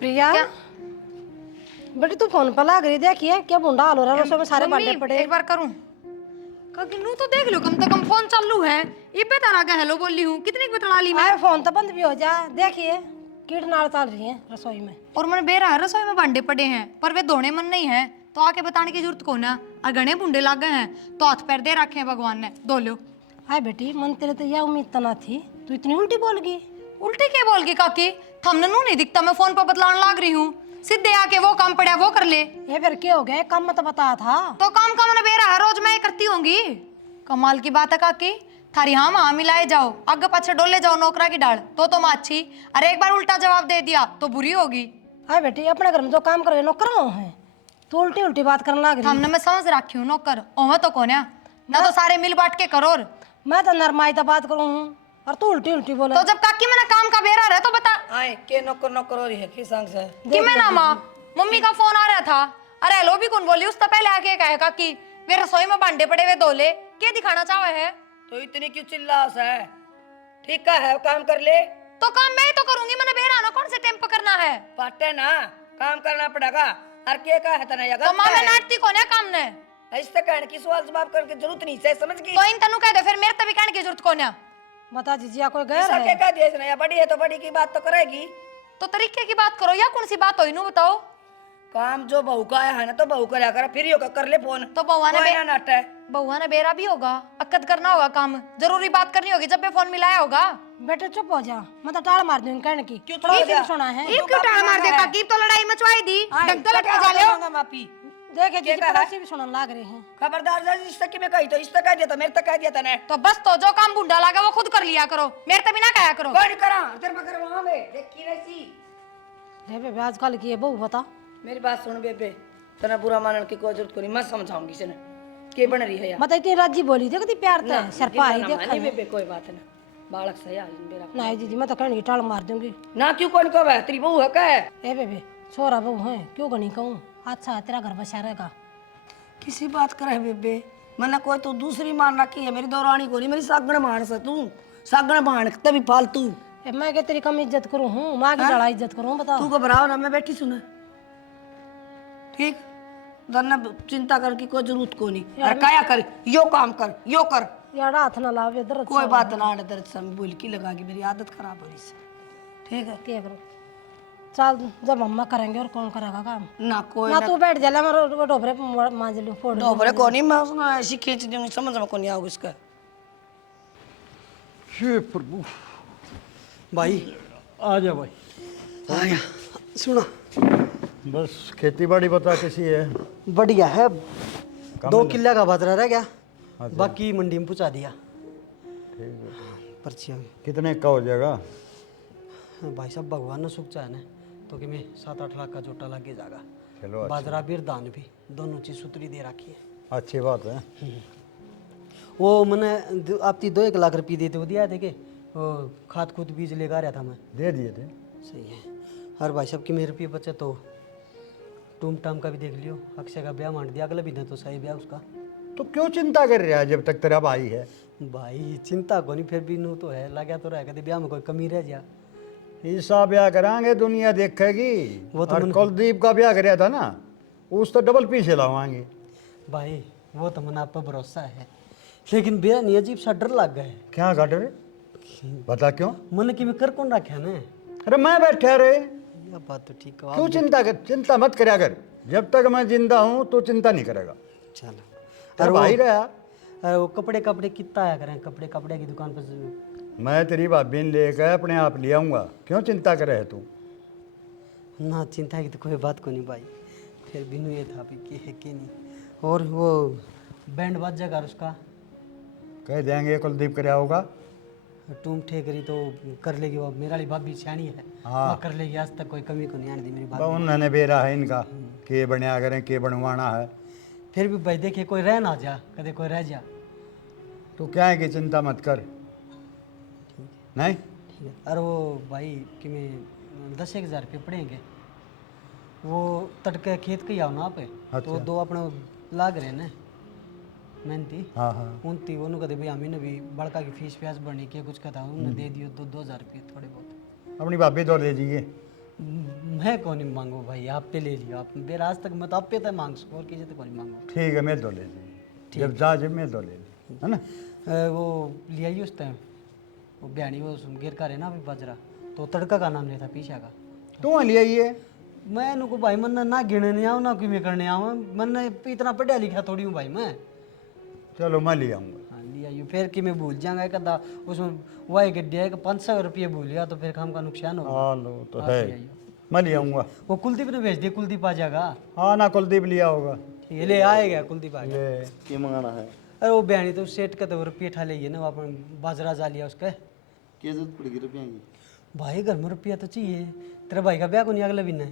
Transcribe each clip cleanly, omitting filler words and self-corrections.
प्रिया क्या? बेटी तू फोन पर लग रही देखिए क्या बुंडा हाल हो रहा है रसोई में सारे मम्मी, भांडे पड़े। एक बार करूं काकी नू तो देख लो, कम से कम फोन चालू है। ये पे तारा का हेलो बोली हूं, कितनी बतला ली मैं। आए फोन तो बंद भी हो जा देखिए कीट नाल चल रही है रसोई में। और मैंने बेरा है रसोई में भांडे पड़े हैं, पर वे धोने मन नहीं है, तो आके बताने की जरूरत कौन है। और घने बुंडे लग गए हैं तो हाथ पैर दे रखे हैं भगवान ने, धो लो। हाय बेटी मन तेरे तो यह उम्मीद तो ना थी, तू इतनी उल्टी बोल गई। उल्टी क्या बोल गई काकी? थमने नू नहीं दिखता मैं फोन पर बतलाने लाग रही हूँ। सीधे आके वो काम पड़ा वो कर ले। ये फिर क्या हो गया काम मत बता था। तो काम का मैंने बेरा है, रोज मैं ये करती होंगी। कमाल की बात है काकी, थारी हाँ माँ मिलाए जाओ, आगे पीछे डोले जाओ नौकरा की डाल तो तुम अच्छी। अरे एक बार उल्टा जवाब दे दिया तो बुरी होगी। हाय बेटी अपने घर में जो काम करे नौकर है, तू उल्टी उल्टी बात करने लग रही। हमने मैं समझ रखी हूँ नौकर ओह तो कौन है ना, तो सारे मिल बांट के करो। और मैं तो नरमाई तो बात करूँ और तू उल्टी उल्टी बोले। तो जब काकी मैंने काम का बेरा रहा तो बता आए के नौकर नौकर हो रही है किस संग से। कि मैं ना माँ मम्मी का फोन आ रहा था। अरे हेलो भी कौन बोली, उससे पहले आके कहे काकी वे रसोई में भांडे पड़े हुए धोले, क्या दिखाना चाहे है। तो इतनी क्यों चिल्लास है? ठीक है काम कर ले। तो काम मैं ही तो करूंगी, मैंने बेरा ना कौन से टेम्प करना है। पाटे ना काम करना पड़ेगा। और के का है तना तो माँ मैं नाटती कौन है काम ने। इससे कहने की सवाल जवाब करके जरूरत नहीं है, समझ गई? तो इन तनु कह दे फिर मेरे तभी कहने की जरूरत कौन है। बता दीजिए कोई गैर इसका है। के का दिया या बड़ी है तो बड़ी की बात तो करेगी। तो तरीके की बात करो या कौन सी बात हो इनू बताओ। काम जो बहू का है ना तो बहू करा कर, फिर होकर कर ले फोन। तो बउआ ने कोई ना नाट है। बउआ ने बेरा भी होगा, अक्कद करना होगा, काम जरूरी बात करनी होगी जब भी फोन मिलाया होगा। बेटे चुप हो जा, मैं तो टाल मार दूंगी कहने की। क्यों थोड़ा चुप हो जा? सी सुना है। ये क्यों टाल मार दे काकी, तो लड़ाई मचवाई दी ढंग तो लटका जा ले। माफी देखे क्या जी कहा? पड़ोसी भी सुनने लग रहे हैं। खबरदार जा, इस तक में कही तो इस तक कह दिया था, मेरे तक कह दिया था ने। तो बस तो जो काम बुंडा लगा वो खुद कर लिया करो, मेरे तभी ना कहा करो। कौन करा तेरे मगर वहां में देखी रही। रे बेबे आजकल की है बहू बता। मेरी बात सुन बेबे, तना बुरा मानने की कोई जरूरत नहीं, मैं समझाऊंगी से के बन रही है यार। मत इतनी राजी बोली देखती प्यार तो है, सिर पाई देखा नहीं बेबे कोई बात ना, बालक सही आ मेरा। नहीं दीदी मैं तो कहने की टाल मार दूंगी। ना क्यों कौन को है तेरी बहू है का है? ए बेबे छोरा बहू है क्यों गनी कहूँ, अच्छा है तेरा घर बसा रहेगा। किसी बात करे बेबे, मैंने कोई तो दूसरी मान रखी है, मेरी दौरानी को नहीं, मेरी सागण मान से तू सागण मान तभी फालतू। ए मैं क्या तेरी कम इज्जत करूँ हूँ, माँ की बड़ा इज्जत करूँ बता। तू घबराओ ना, मैं बैठी सुना ठीक। धन्य चिंता कर की कोई जरूरत को नहीं। अरे काया कर यो काम कर यो कर, यार हाथ ना लावे दर्द कोई बात ना दर्द से बोल की लगागी, मेरी आदत खराब हो रही से। ठीक है क्या करो चल, जब मम्मा करेंगे और कौन करेगा काम। ना कोई ना तू बैठ जा ले, मैं डोबरे मांज लूं फोड़ लूं। डोबरे को नहीं, मैं उसने ऐसी खींच दूंगी, समझ में को नहीं आओगे इसका। हे प्रभु भाई आ जा भाई। आया सुना बस खेती बाड़ी बता कैसी है? बढ़िया है, कम 2 है। किले का बाजरा रह गया, अच्छा। बाकी मंडी में पहुंचा दिया ठीक है। पर्चियाँ। कितने का हो जाएगा? भाई साहब भगवान ने सुख चाहे ना तो कि मैं 7-8 लाख का जोटा लग जाएगा। चलो बाजरा भी और धान भी दोनों चीज सूत्री दे रखी है। अच्छी बात है। वो मैंने आपकी 2-1 लाख रुपये देते वो दिया थे कि वो खाद खुद बीज लेकर आ रहा था मैं। दे दिए थे। सही है। और भाई साहब की मेरे रुपये बचे तो टूम टाम का भी देख लियो, अक्षय का ब्याह मान दिया अगले महीने तो सही ब्याह उसका। तो क्यों चिंता कर रहा है जब तक तेरा भाई है? भाई चिंता को नहीं, फिर भी नू तो है लगा तो रहा कभी ब्याह में कोई कमी रह जा। ईसा ब्याह कराएंगे दुनिया देखेगी। वो तो और कुलदीप का ब्याह कराया था ना, उस तो डबल पीछे लावाएंगे। भाई वो तो मन आप पर भरोसा है, लेकिन बेरा नहीं अजीब सा डर लग गए। क्या घट रे? बता क्यों? मन की में कर कौन रखे ना। अरे मैं बैठा रे, यह बात तो ठीक है। क्यों चिंता कर? चिंता मत करया कर, जब तक मैं जिंदा हूँ तो चिंता नहीं करेगा। चलो तेरा भाई रहा। अरे वो कपड़े कपड़े कितना आया करें, कपड़े कपड़े की दुकान पर मैं तेरी भाभी ने लेकर अपने आप ले आऊँगा, क्यों चिंता कर रहे तू? ना चिंता की तो कोई बात को नहीं भाई, फिर बिनू ये था कि है कि नहीं। और वो बैंड बाज जाएगा उसका कह देंगे कुलदीप कराया होगा। टूम ठेकरी तो कर लेगी, वो मेरा वाली भाभी सियाणी है। हाँ। वो कर लेगी, आज तक कोई कमी को नहीं आने दी मेरी बा भाभी। उन्होंने बेरा है इनका के बनया करें के बनवाना है। फिर भी भाई देखे कोई रह ना जा, कदे कोई रह जा। तू क्या है कि चिंता मत कर। नहीं ठीक है। और वो भाई कि मैं 10-1 हज़ार रुपये पड़ेंगे, वो तड़के खेत के ही आओ ना आप। अच्छा। तो 2 अपने लाग रहे ना मेहनती हाँ हाँ उनती वो कदे भाई हमें भी बड़का की फीस प्यास बढ़ने की कुछ कथा उन्होंने दे दियो 2-2 हज़ार रुपये थोड़े बहुत। अपनी भाभी दौड़ दे दीजिए। मैं कौन नहीं मांगू भाई, आप पे ले लियो आप, मेरा आज तक मैं तो आप पे तो मांग सकूँ और किसी तो कौन नहीं मांगू। ठीक है, मैं दो ले ली, जब जा जब मैं दो ले ली, है ना। वो ले आइए उस टाइम, वो बयानी वो गिर कर है ना अभी बाजरा, तो तड़का का नाम लेता पीछा का। तू ले आइए। मैं नुको भाई मन ना गिरने नहीं आऊँ ना कोई मैं करने आऊँ, मन इतना पढ़ा लिखा थोड़ी हूँ भाई मैं। चलो मैं ले आऊँगा। हाँ ले आइए, फिर कि मैं भूल जाऊँगा एक अद्धा उसमें वही गड्ढे है कि 500 रुपये भूल गया तो फिर काम का नुकसान होगा। हाँ लो तो आप है, ले आइए। मैं ले आऊँगा। वो कुलदीप ने भेज दिया, कुलदीप आ जाएगा। हाँ ना, कुलदीप लिया होगा। ठीक है ले आएगा कुलदीप आ गया। ले क्या मंगाना है? अरे वो बयानी तो सेठ का तो रुपये ठा लेगी ना, वो अपन बाजरा जा लिया उसका। क्या जरूरत पड़ेगी रुपया की? भाई घर में रुपया तो चाहिए, तेरे भाई का ब्याह को नहीं अगले महीने।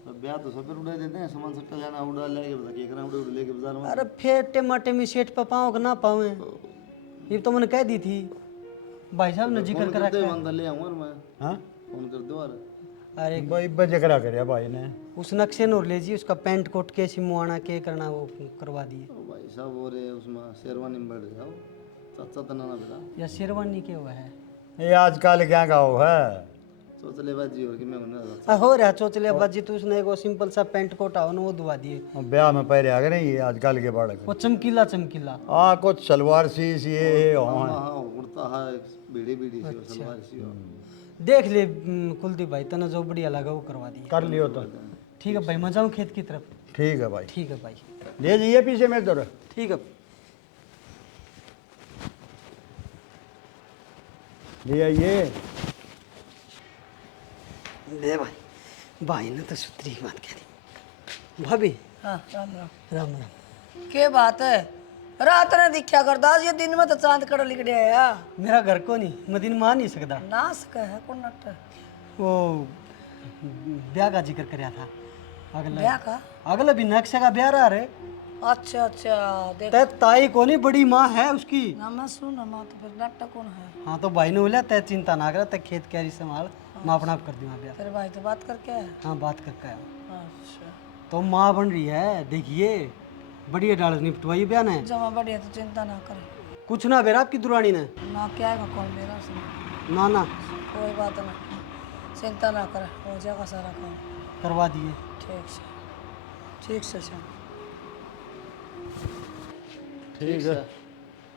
अब ब्याह तो सब उड़ा देते हैं, सामान सट्टा जाना उड़ा लेके बता के करा उड़ा लेके बाजार में। अरे फिर टमाटे में सेठ पे पाऊँ कि ना पाऊँ, ये तो मैंने कह दी थी, भाई साहब ने जिक्र फोन करा कर दे, के। अंदर ले आऊंगा मैं। हाँ फोन कर दो यार। अरे भाई बजे करा कर भाई ने। उस नक्शे नूर ले जी, उसका पैंट कोट के सिमुआना के करना वो करवा दिए। ओ भाई साहब और ये उसमें शेरवानी में बैठ जाओ, चाचा तना ना बेटा। या शेरवानी के हुआ है। ये आजकल क्या गाँव है। सोच ले बाजी और कि मैं होने हो रहा चोचले बाजी, तो उसने वो सिंपल सा पैंट कोट आओ ना वो दुआ दिए। और ब्याह में पहले आ गए नहीं, ये आजकल के बालक। वो चमकीला चमकीला। हाँ कुछ सलवार सी ये हाँ हाँ। हाँ उड़ता है बीड़ी बीड़ी सी और सलवार सी हो। देख ले कुलदीप भाई, तना जो बढ़िया लगा वो करवा दिए। कर लियो तो ठीक है भाई, मैं जाऊँ खेत की तरफ। ठीक है भाई। ठीक है भाई, ले जाइए पीछे मेरे तरफ। ठीक है। ले आइए। दे भाई, भाई ने तो सुतरी बात कह दी। भाभी हाँ राम राम। राम राम। के बात है, रात ने दिखा करदास, ये दिन में तो चांद कड़ लिख दिया। मेरा घर को नहीं, मैं दिन मान नहीं सकता। नास का है कौन नट? वो ब्याह का जिक्र कराया था अगला, ब्याह का? अगला भी नक्शे का ब्याह रहा रे। अच्छा अच्छा देख तै ताई को नहीं, बड़ी माँ है उसकी। ना मैं सुन ना, तो फिर नट कौन है? हाँ तो भाई ने बोला तै चिंता ना कर, तै खेत क्यारी संभाल, मैं अपना आप कर दूंगा ब्याह। तेरे भाई तो बात करके है। हाँ बात करके आया। अच्छा तो माँ बन रही है, देखिए बढ़िया डाल निपटवाइए ब्याह ने। जमा बढ़िया तो चिंता ना करे। कुछ ना बेरा आपकी दुरानी ने। ना क्या है कौन मेरा सुन, ना ना कोई बात ना, चिंता ना करे, हो जाएगा सारा काम। करवा दिए। ठीक से चल। ठीक है,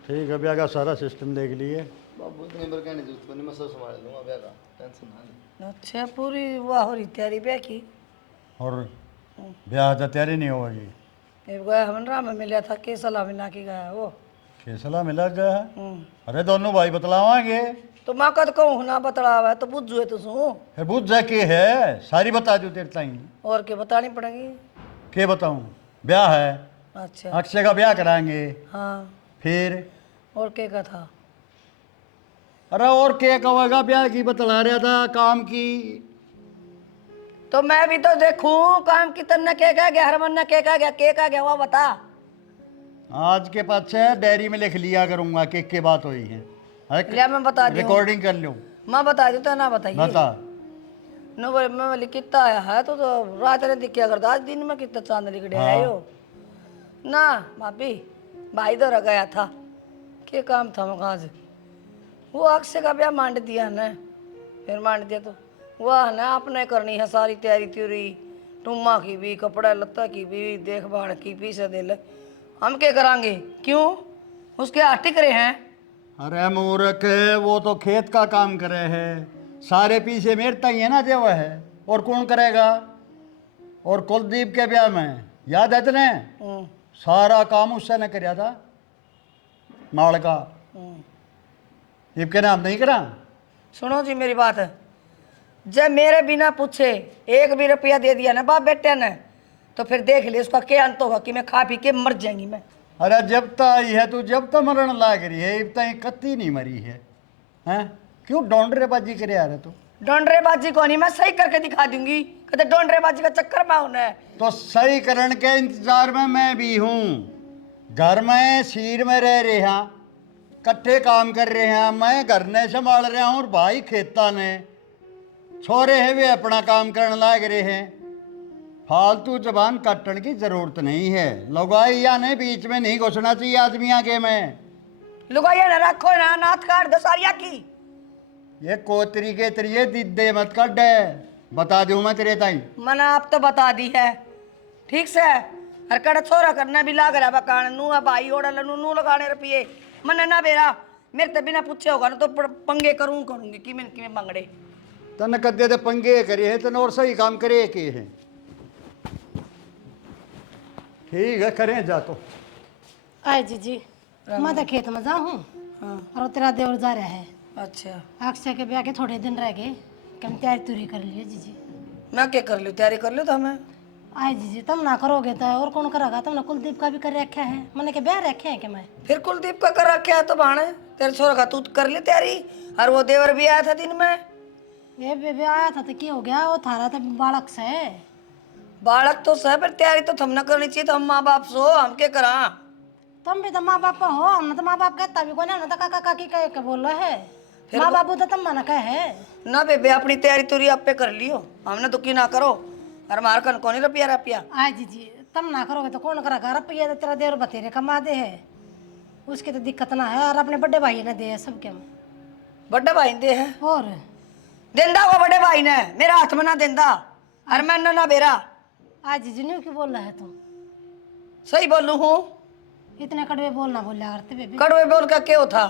ठीक है। ब्याह का सारा सिस्टम देख लिए। बाबू इतने बार कहने जरूरत को नहीं, मैं सब संभाल लूंगा ब्याह का, टेंशन ना ले। अच्छा पूरी वाह हो रही तैयारी ब्याह की। और ब्याह तो तैयारी नहीं होगी। एक गया हमरा में मिला था, के सलाह मिला के गया वो। फैसला मिला गया है। अरे दोनों भाई बतलावांगे। तो मैं कद कहूँ ना बतलावा है तो बुझ जुए तो सू, फिर बुझ जा के है, सारी बता दो तेरे ताई। और के बतानी पड़ेगी। के बताऊं? ब्याह है, अच्छा अक्षय का ब्याह कराएंगे। हाँ, फिर और के का था? अरे और क्या कहेगा, ब्याह की बतला रहा था, काम की। तो मैं भी तो देखूं काम की, तन्ने के कह गया, हरमन ने के कह गया, के कह गया वो बता। आज के पाछे डायरी में लिख लिया करूंगा कि बात हुई है। लिया मैं बता दी, रिकॉर्डिंग कर लो। मैं बता दी तो ना बताइए। बता। नो भाई मैं बोली कितना आया है, तो रात ने दिखा करता, आज दिन में कितना चांद लिख दिया है यो। ना भाभी, भाई तो रह गया था, के काम था मकाज, वो अक्षय का ब्याह मांड दिया ना, फिर मांड दिया तो वह ना आपने करनी है सारी तैयारी त्यूरी, टुम्मा की भी, कपड़ा लत्ता की भी, देखभाल की भी, से दिल हम क्या करांगे? क्यों उसके हाथ टिक रहे हैं? अरे मूर्ख, वो तो खेत का काम करे है, सारे पीछे मेरता ही है ना देवा है, और कौन करेगा? और कुलदीप के ब्याह में याद है तुने, सारा काम उससे ने कराया था, माल का। दीप के नाम नहीं करा। सुनो जी मेरी बात, जब मेरे बिना पूछे एक भी रुपया दे दिया ना बाप बेटे ने, तो फिर देख ले उसका क्या अंत होगा कि मैं खा पी के मर जाएंगी मैं। अरे जब तक आई है तू, जब तक मरण लाग रही है, अब तक कत्ती नहीं मरी है। हैं क्यों डोंडरेबाजी करे आ रहे तू? डोंडरेबाजी को नहीं, मैं सही करके दिखा दूंगी। कहते डोंडरेबाजी का चक्कर में होना है। तो सही करण के इंतजार में मैं भी हूँ। घर में सीर में रह रहे हैं, कट्ठे काम कर रहे हैं, मैं घर ने संभाल रहा हूँ और भाई खेता ने, छोरे है वे अपना काम करने लाग रहे हैं। फालतू जबान काटने की जरूरत नहीं है। लुगाई या ने बीच में नहीं घुसना चाहिए आदमी आगे में। लुगाइया ना रखो ना, नाथ काट दसारिया की। ये कोतरी के तरिए दिद्दे मत कट, बता दूं मैं तेरे ताई। मैंने आप तो बता दी है ठीक से। हर कड़ा छोरा करना भी लाग रहा बकान नू भाई ओड़ा लनू नू लगाने रुपये मैंने ना बेरा मेरे ते बिना पूछे होगा ना तो पंगे करूंगी कि मैं मंगड़े तन कदे ते पंगे करे है तन और सही काम करे के है। ठीक है करें जा तो। आए जीजी मैं तो खेत में जाऊँ और तेरा देवर जा रहा है। अच्छा अक्षय के ब्याह के थोड़े दिन रह गए कि हम तैयारी तुरी कर लिए जीजी। मैं क्या कर लूँ तैयारी कर लूँ तो मैं आए जीजी तुम ना करोगे तो और कौन करेगा। तुमने कुलदीप का भी कर रखा है मैंने के ब्याह रखे हैं कि मैं। फिर कुलदीप का कर रखा है तो भाणे तेरे छोरा का तू कर ले तैयारी। और वो देवर भी आया था दिन में ये बेबे आया था तो क्या हो गया वो थारा तो बालक से बालक तो सह पर तैयारी तो थमना करनी चाहिए तो हम माँ बाप सो हम क्या करा। तुम भी तो माँ बाप हो हमने तो माँ बाप कहता भी कोई ना तो काका काकी कह के बोल रहे है माँ बाबू तो तुम मना कहे है ना बेबे अपनी तैयारी तुरी आप पे कर लियो हमने तो की ना करो और मार कन कौन रुपया आए जीजी तुम ना करोगे तो कौन करेगा। रुपया तो तेरा देवर बतेरे कमा दे है उसकी तो दिक्कत ना है और अपने बड़े भाई ने दे है सबके में। बड़े भाई दे है और देंदा वो बड़े भाई ने मेरा हाथ में ना देंदा और मैं ना बेरा। आज जीजी न्यू क्यों बोल रहा है तुम। सही बोलू हूँ इतने कड़वे बोलना बोलिया करते बेबी। कड़वे बोल का क्यों था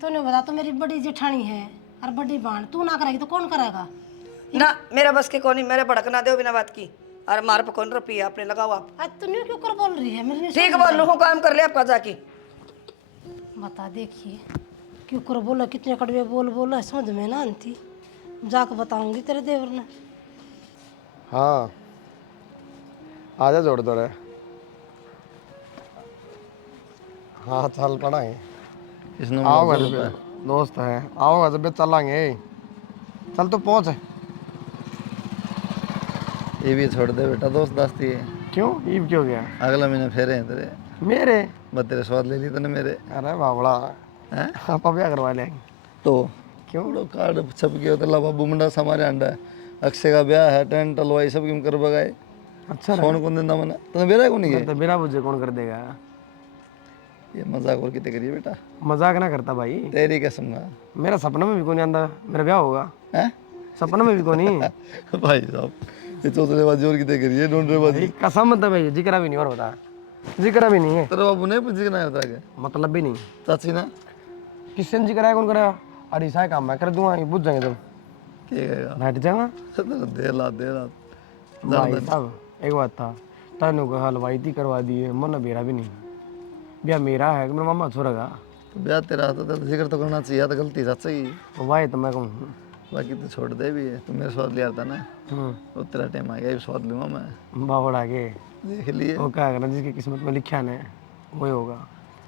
तूने बता तू मेरी बड़ी जेठानी है और बड़ी बहन तू ना करेगी तो कौन करेगा। ना मेरा बस के कोनी मेरे भड़कना दो बिना बात की और मार पे कौन रुपया आपने लगाओ आप। आज तू न्यू क्यों कर बोल रही है मेरी ठीक बोलू हूँ काम कर ले आपका जाके। बता देखिए क्यों कर बोला कितने कड़वे बोल बोला समझ में ना आती जाकर बताऊंगी तेरे देवर ने। हाँ आजा जोड़ दो रे। हाँ चल पढ़ाएंगे इसने आओगा जब दोस्त है आओगा जब चलेंगे चल तो पहुँच। ये भी छोड़ दे बेटा दोस्त दास्ती है। क्यों ईब क्यों गया अगला महीने फेरे हैं तेरे मेरे। बस तेरे स्वाद ले ली तूने मेरे अरे बाबड़ा हैं आप ब्याह करवा लेंगे तो क्यों बड़ो कार्ड छप गया तो लावा बुमड़ा हमारे अंडा है। अक्षय का ब्याह है टेंट हलवाई सब क्यों कर बगाए अच्छा कौन कौन देना मना तूने बेरा को नहीं तो बिना बुझे कौन कर देगा। ये मजाक और कितने करिए बेटा मजाक ना करता भाई तेरी कसम का मेरा सपना में भी कोई नहीं आंदा मेरा ब्याह होगा हैं सपना में भी कोई नहीं। भाई साहब ये चौथरेबाजी और कितने करिए ढूंढरेबाजी कसम मतलब भाई जिक्र भी नहीं और बता जिक्र भी नहीं है तेरे बाबू ने पूछ ना होता क्या मतलब भी नहीं। चाची ना किससे जिक्र है कौन करेगा अरे ऐसा काम मैं कर दूंगा बुझ जाएंगे तुम क्या कहेगा बैठ जाएगा। दे ला भाई साहब एक बात था तनु को हलवाई थी करवा दिए मन मेरा भी नहीं ब्याह मेरा है कि मेरा मामा छोरा का तो ब्याह तेरा तो जिक्र तो करना चाहिए तो गलती सच ही वाह तो मैं कहूँ बाकी तो छोड़ दे भी है तू मेरे स्वाद लिया था ना तो तेरा टाइम आ गया स्वाद लूंगा मैं बावड़ा के देख लिए वो क्या करना जिसकी किस्मत में लिखा है वही होगा।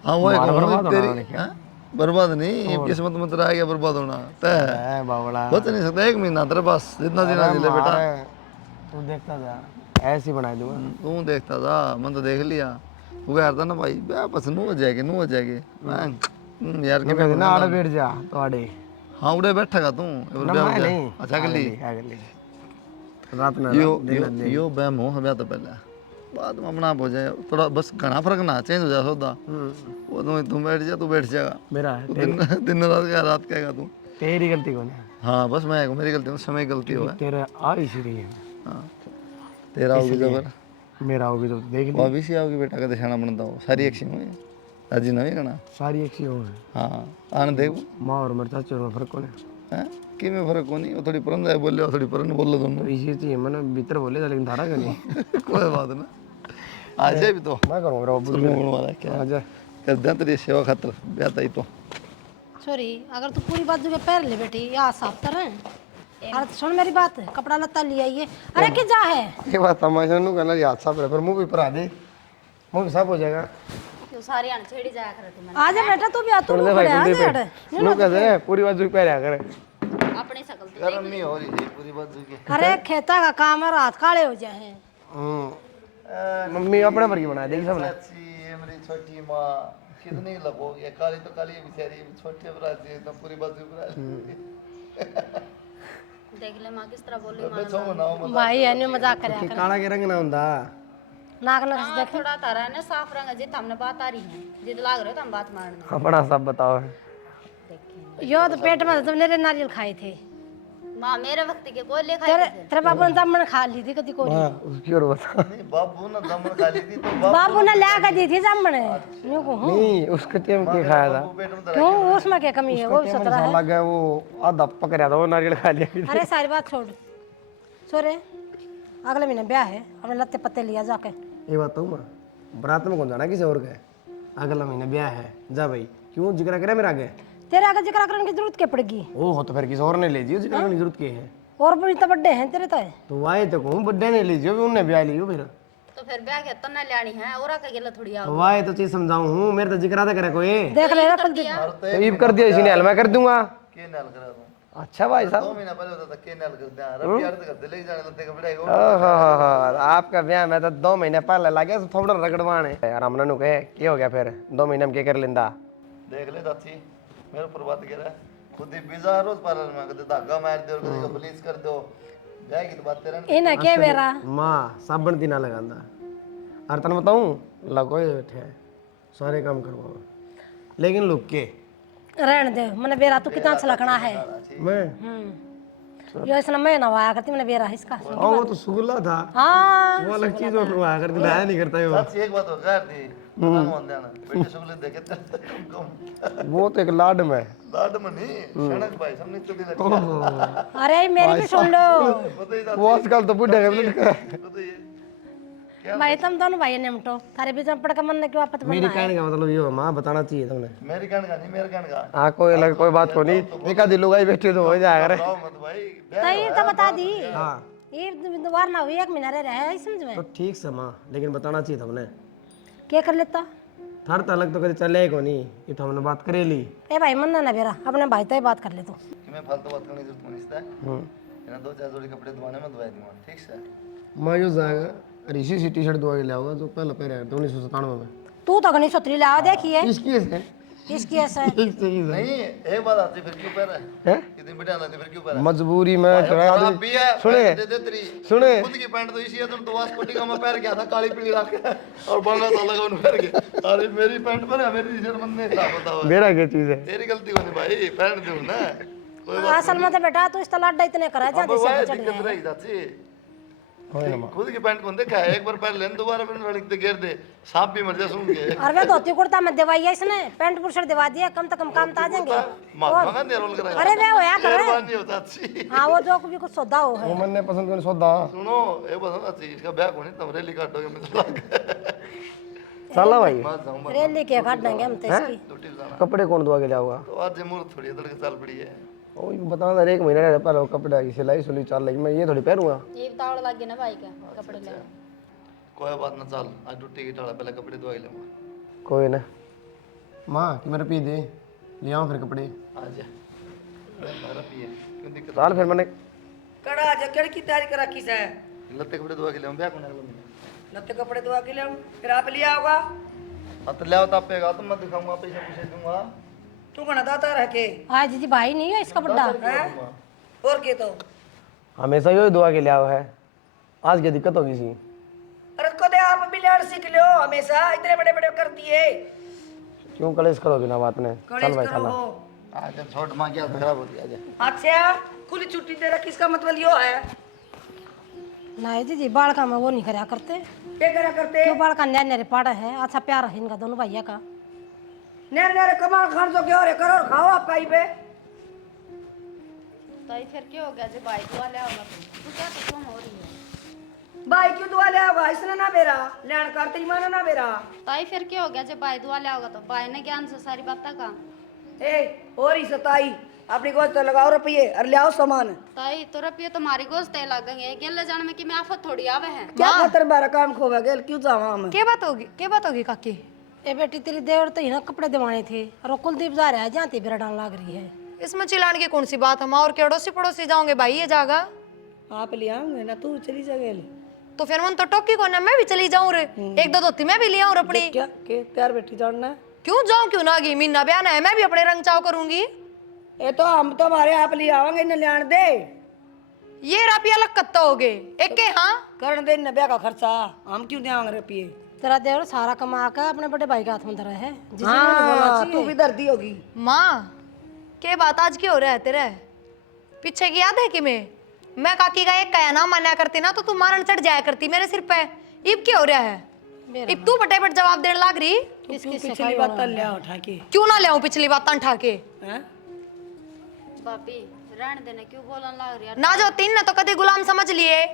हाँ वो हमारा बर्बाद होना तेरी हाँ? बर्बाद नहीं किस्मत में तेरा आ गया बर्बाद होना तय बावड़ा बच नहीं सकता 1 महीना तेरे पास जितना दिन जिले बेटा तू देखता जा ऐसे ही बना दूंगा। तू देखता था मैं तो देख लिया तू कह रहा था ना भाई ब्याह बस नू हो जाएगी यार क्या कहते ना आड़े बैठ जा तो आड़े हाँ उड़े बैठेगा तू नहीं अच्छा गली रात में यो बैम हो ब्याह तो पहले बाद में अपना आप हो जाए थोड़ा बस घना फर्क ना चेंज हो जाए सौदा वो तुम बैठ जा तू बैठ जाएगा मेरा है दिन रात कहेगा तू तेरी गलती कौन है। हाँ बस मैं मेरी गलती समय गलती हुआ तेरा आ इसी है हाँ तेरा होगी जबर मेरा होगी तो देख वो भी सी आओगी बेटा का दिखाना बनता हो सारी एक्शन हुई राजी नहीं करना सारी एक सी हो है। हाँ आने देख माँ और मेरे चाचे में फर्क कौन है कि में फर्क को नहीं वो थोड़ी परन जाए बोले थोड़ी परन बोल दोनों तो इसी चीज मैंने भीतर बोले था लेकिन धारा क्यों नहीं कोई बात ना आ जाए भी तो मैं करूँगा वाला क्या आजा कर दे तेरी सेवा खातर ब्याह ही तो सॉरी अगर तू पूरी बात जो पैर ले बेटी या साफ कर अरे सुन मेरी बात कपड़ा लत्ता ले आइए। अरे कि जा है ये बात तमाशा नु कहना याद साफ रहे पर मुंह भी पर आ दे मुंह भी साफ हो जाएगा। सारी अनछेड़ी जाया करे तू मैंने आजा बेटा तू भी आ तू दे भाई कुलदीप नु कहते हैं पूरी बात जो पहले करे अपनी शकल तो गर्म नहीं हो रही थी पूरी बात जो की अरे खेता का काम है रात काले हो जाए हैं। मम्मी अपने पर की बना देगी सबने चाची ये मेरी छोटी माँ कितनी लगोगी काली तो काली है बेचारी छोटी बराती तो पूरी बात जो बरा देख ले मां किस तरह बोली मैं छो बनाओ भाई एने मजाक करे काला के रंग ना हुंदा नाक नक्स हां थोड़ा तारा ने साफ रंग जित हमने बात आ रही है जित लाग रहे हो तो हम बात मारने अपना सब बताओ यो तो पेट में तो मेरे नारियल खाए थे माँ मेरे वक्त के कोई लेखा तेरे तेरे बाबू ने जामन खा ली थी कदी कोई हाँ उसकी और बता। नहीं बाबू ने दमन खा ली थी तो बाबू ने ला कर दी थी जामन यूं कहूं नहीं उसके टाइम के खाया था। बाबू पेट में दर्द क्यों उसमें क्या कमी है वो भी टाइम सतरा है। लग गया वो आधा पकड़ा था वो नारियल खा लिया। अरे सारी बात छोड़ सोरे अगले महीने ब्याह है अपने लत्ते पत्ते लिया जाके। ये बात तो माँ बारात में कौन जाना किसी और का अगला महीना ब्याह है जा भाई क्यों जिक्र करे मेरा आगे तेरे आगे जिक्र करने की जरूरत क्या पड़ेगी। ओ हो तो फिर किसी और ने ले जियो जिक्र करने की जरूरत क्या है। और भी तो बड्डे हैं तेरे तो है। तो वाए तो कहूँ बड्डे ने ले जियो उनने ब्याह लियो फिर तो फिर ब्याह के तो ना लानी है और का गेला थोड़ी आओ। तो वाए तो चीज समझाऊं हूँ मेरे तो जिक्र आता करे कोई देख लेना कल दिन तो ईब कर दिया इसी ने हल मैं कर दूंगा। के नाल करा दूं अच्छा भाई 2 साहब महीना पहले होता था के नाल कर दिया रब यार तो करते ले जाने लगते कपड़े को ओहो आपका ब्याह मैं तो 2 महीने पहले लगे थोड़ा रगड़वाने यार हमने नु कहे क्या हो गया फिर 2 महीने में क्या कर लेंदा। देख ले चाची मेरे ऊपर बात कह रहा है खुद ही बिजा रोज पार्लर में कदे धागा मार दो कदे को पुलिस कर दो ब्याह की तो बात तेरा इन्हें क्या मेरा माँ साबन दी ना लगांदा और तन बताऊं लगो बैठे है सारे काम करवाओ लेकिन लोग के रहने दे मैंने बेरा तू कितना अच्छा लगना है। मैं यो इसने मैं नवाया करती मैंने बेरा इसका। वो तो सुगला था हाँ वो अलग चीज और हुआ करती मैं नहीं करता वो चाची एक बात और कर दी ना मान देना बेटे शुगले देखे कम वो तो एक लाड में लाड में नहीं सनक भाई हमने तो भी लगता अरे मेरी भी सुन लो पता ही था वो आजकल तो बुढ़े पता ही भाई तुम दोनों भाई निमटो थारे बीच में पड़ के मन ने क्यों आपत मेरी कहने का मतलब ये हो माँ बताना चाहिए तुमने मेरी कहने का नहीं मेरे कहने का हाँ कोई अलग कोई बात को नहीं एक आधी लुगाई बैठी तो हो जाएगा रे बताओ मत भाई तई तो बता दी हाँ ये दोबारा ना हुई 1 महीना रह रहा है समझ में तो ठीक से माँ लेकिन बताना चाहिए तुमने क्या कर लेता। थार तो अलग तो कभी चले को नहीं ये तो हमने बात करे ली। ए भाई मन ना बेरा अपने भाई तो ही बात कर ले तू। कि मैं फालतू बात करने की जरूरत नहीं है ना 2-4 जोड़ी कपड़े धोने में धोए दूंगा ठीक से मैं जो जाएगा ऋषि सी टी शर्ट धोआ के ले आऊंगा जो पहले पहले 1997 में तू तो गणी सतरी ला देखिए इसकी है इसकी ऐसा नहीं एक बात आती फिर क्यों पहन रहा है हैं? कितनी बिटा आती फिर क्यों पहन रहा है मजबूरी में खराब भी है सुने दे दे तेरी सुने खुद की पैंट तो इसी है तुम तो वास्कोटी का मैं पहन गया था काली पीली रख के और बांगा सा लगा उन्हें पहन के अरे मेरी पैंट पर है मेरी टी-शर्ट मन ने खराब होता हुआ मेरा क्या चीज है तेरी गलती होनी भाई पहन दूं ना कोई असल में तो बेटा तू इस लाडा इतने करा जा अब जैसे वह चढ़ दिक्कत गया रही चाची होए ना माँ। खुद की पैंट कौन देखा है एक बार पहन लेन दोबारा पैंट वाली ते गिर दे सांप भी मर जा सुन के और वे धोती कुर्ता में दिवाई है इसने पैंट बुशर्ट दिवा दिया कम से कम काम तो आ जाएंगे। महात्मा गांधी रोल कराया अरे वे होया करे मेहरबानी होता अच्छी हाँ वो जो भी कुछ सौदा हो है वो मन ने पसंद करने सौदा सुनो ये बताओ अच्छी इसका ब्याह कोनी तुम रैली काटोगे मैं तो चला भाई मत जाऊं रैली के काट देंगे हम तो इसकी। टूटी जाना कपड़े कौन धोआ के ले आऊंगा तो आज मुहूर्त थोड़ी तड़के चाल पड़ी है ओ ये बताना था 1 महीना रह पहले वो कपड़े की सिलाई सुली चल रही मैं ये थोड़ी पहनूंगा ये तावड़ लग गया ना भाई का कपड़े ले कोई बात ना चल आज टूटी की टाला पहले कपड़े धोई लूंगा कोई ना माँ कि मेरे पी दे ले आऊँ फिर कपड़े आज मेरा पिए क्यों दिक्कत साल फिर मैंने कड़ा जकड़ की तैयारी कर रखी है लत्ते कपड़े धोआ के ले ब्याह कोने अगले महीने लत्ते कपड़े धोआ के ले फिर आप लिया होगा अब तो ले आओ तापेगा तो मैं दिखाऊंगा पैसे पूछे दूंगा तू कना दाता रह के आज जी भाई नहीं है इसका बड्डा और के तो हमेशा ही दुआ के ले आओ है आज क्या दिक्कत होगी सी अरे कदे आप भी लड़ सीख लो हमेशा इतने बड़े बड़े कर दिए क्यों कलेश करोगे ना बात ने चल कलेश भाई करो चला हो आज छोट मां क्या खराब होती है आज अच्छा खुली छुट्टी दे रखी इसका मतलब यो है नहीं जी बाल का मैं वो नहीं करा करते क्या करा करते क्यों बाल का न्याय न्यारे पाड़ा है अच्छा प्यार है इनका दोनों भैया का। नेरे नेरे कमाल खान जो क्यों रे करो और खाओ आप कहीं पे तो ये फिर क्या हो गया जब भाई दुआ ले आओगा तू क्या तो कौन हो रही है भाई क्यों दुआ ले आवा इसने ना बेरा लैंड करते ही मानो ना बेरा तो ये फिर क्या हो गया जब भाई दुआ ले आओगा तो भाई ने ज्ञान से सारी बातें का ए और ही सताई अपनी गोश्त लगाओ रुपये और ले आओ सामान ताई तो रुपये तुम्हारी गोश्त तय लगेंगे गेले जाने में कि मैं आफत थोड़ी आवे है क्या खातर बारा काम खोवा गेल क्यों जावा हम क्या बात होगी काकी। ए बेटी तेरी देवर तो ही ना कपड़े दिवाने थे और वो कुलदीप जा रहा है जहाँ तेरा डाल लाग रही है। इसमें चिल्लाने की कौन सी बात हम और के अड़ोसी पड़ोसी जाओगे भाई ये जागा आप ले आओगे ना तू चली जा गेल तो फिर मन तो टोकी को ना मैं भी चली जाऊं रे 1-2 धोती मैं भी ले आऊं अपनी क्या के तैयार बैठी जानना क्यों जाऊं क्यों ना गी मीना बयाना है मैं भी अपने रंग चाव करूंगी। ये तो हम तो हमारे आप ले आवांगे इन्हें लेन दे ये रापिया अलग कत्ता हो गए एक के हाँ करण दे नब्या का खर्चा हम क्यों देंगे रुपये तेरा देवर सारा कमा कर अपने बड़े भाई के हाथ में धरा है जिसे हाँ तू भी दर्दी होगी माँ के बात आज की हो रहा है तेरे पीछे की याद है कि मैं काकी का एक कया ना मान्या करती ना तो तू मारन चढ़ जाया करती मेरे सिर पे। इब क्या हो रहा है? इब तू फटाफट जवाब देने लाग रही। किसकी पिछली बात लिया उठा के क्यों ना ले पिछली बात उठा के? हैं? भाभी रहने देने क्यों बोलन लाग रही है? ना जो तीन ने तो कभी गुलाम समझ लिए।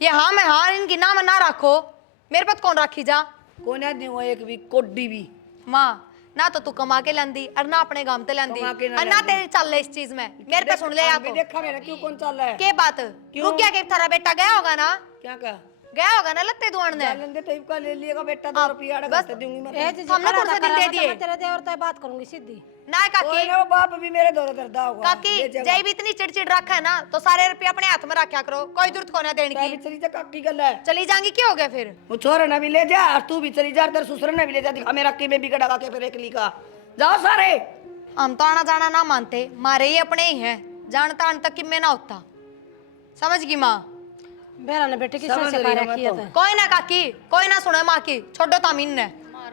ये हाँ मैं हाँ इनकी नाम ना रखो। मेरे पास कौन राखी जा? कौन है दी वो एक भी कोडी भी माँ ना तो तू कमा के लेंदी और ना अपने गांव ते लेंदी कमा के ना और ना तेरी चल ले इस चीज में। मेरे पे सुन ले या तो देखा मेरा क्यों कौन चल रहा है के बात रुक गया कि थारा बेटा गया होगा ना? क्या कहा गया होगा ना लत्ते दुआन ने। जालन दे तो इसका ले लिएगा बेटा 2 रुपया अड़गा बस दूंगी मैं ए जीजी हमने कौन सा दिन दे दिए? मैं तेरे देवर से बात करूंगी सीधी। ना काकी कोई ना वो बाप भी मेरे दौर दर्दा होगा काकी जय भी इतनी चिड़चिड़ रखा है ना तो सारे रुपये अपने हाथ में रखा करो। कोई जरूरत को ना देने की। चली जा काकी गल है चली जाएंगी क्या हो गया फिर? वो छोरा ना भी ले जा और तू भी चली जा तेरे ससुर ने भी ले जा दिखा मेरा की में बिगड़ा के फिर एकली का जाओ सारे। हम तो आना जाना ना मानते मारे ही अपने ही हैं जानता अन तक कि मैं ना होता। समझ गई माँ? बेरा ने बेटे की समझ से रही पा हूं मैं रखी है तो। तो। कोई ना काकी कोई ना सुने माँ की छोड़ो तामीन ने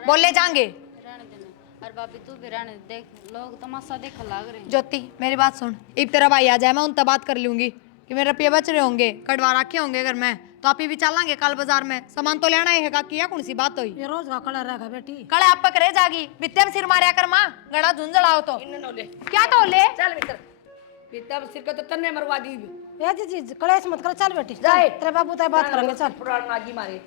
बोले जाएंगे। रहने देने। और भाभी तू भी रहने दे, देख लोग तमाशा देख लाग रहे हैं। ज्योति मेरी बात सुन। इब तेरा भाई आ जाए मैं उनसे बात कर लूंगी कि मेरे रुपये बच रहे होंगे कड़वा रखे होंगे अगर मैं तो आप ही भी चलेंगे कल बाजार में सामान तो लेना ही है काकी। या कौन सी बात हुई? ये रोज का कड़ा रहेगा बेटी। कड़े आप पकड़े जागी बित्ते में सिर मारिया कर माँ गड़ा झुंझलाओ तो इन ले क्या तो ले चल भीतर पिता सिर का तो तन्ने मरवा दी ए जीजी कलेश मत कर चल बेटी जाए। तेरे बाबू से बात करेंगे चल। पुराण नागी मारे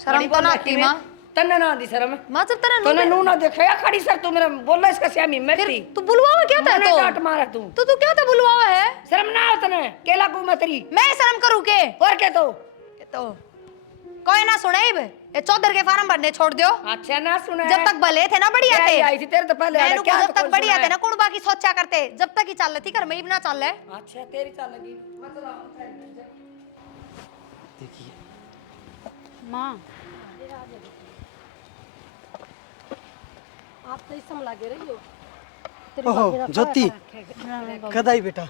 शर्म तो ना आती माँ। तन्ने ना दी शर्म माँ जब तेरा तूने नू ना देखा या खड़ी सर तू मेरा बोला इसका श्यामी मरती तू बुलवावा क्या था? मैंने तो डांट मारा तू तू क्या था बुलवावा है? शर्म ना आओ तने केला को मैं तेरी मैं शर्म करूँ के? और क्या तो कोई ना सुने इब ये चौधर के फार्म भरने छोड़ दियो। अच्छा ना सुना जब तक भले थे ना बढ़िया थे आई थी तेरे तो पहले मैंने आड़ा, क्या जब तो तक कौन बढ़िया सुना थे ना कौन बाकी सोचा करते जब तक ही चल रही थी घर में ही ना चल रहे। अच्छा तेरी चाल लगी मतलब देखिए माँ आप तो इस समय लगे रही हो। तेरी ओहो बाप मेरा ज्योति खड़ा कदाई बेटा